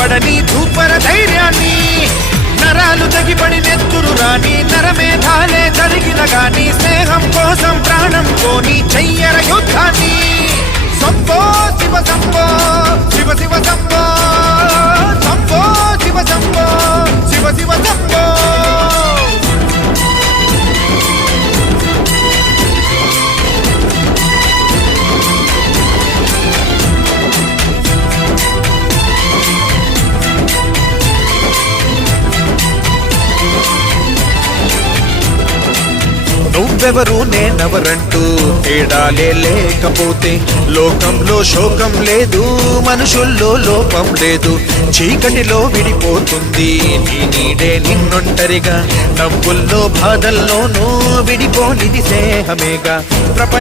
భయపడని ధూపర ధైర్యాన్ని. నరాలు తగిపడి నెత్తురు రాని నరమేధాలే జరిగిన గాని స్నేహం కోసం ప్రాణం కోని నువ్వెవరు నేనెవరంటూ తేడాలే లేకపోతే లోకంలో శోకం లేదు మనుషుల్లో లోపం లేదు. చీకటిలో విడిపోతుంది నీ నీడే నిన్నొంటరిగా. నవ్వుల్లో బాధల్లోనూ విడిపోనిది స్నేహమేగా. ప్రపంచ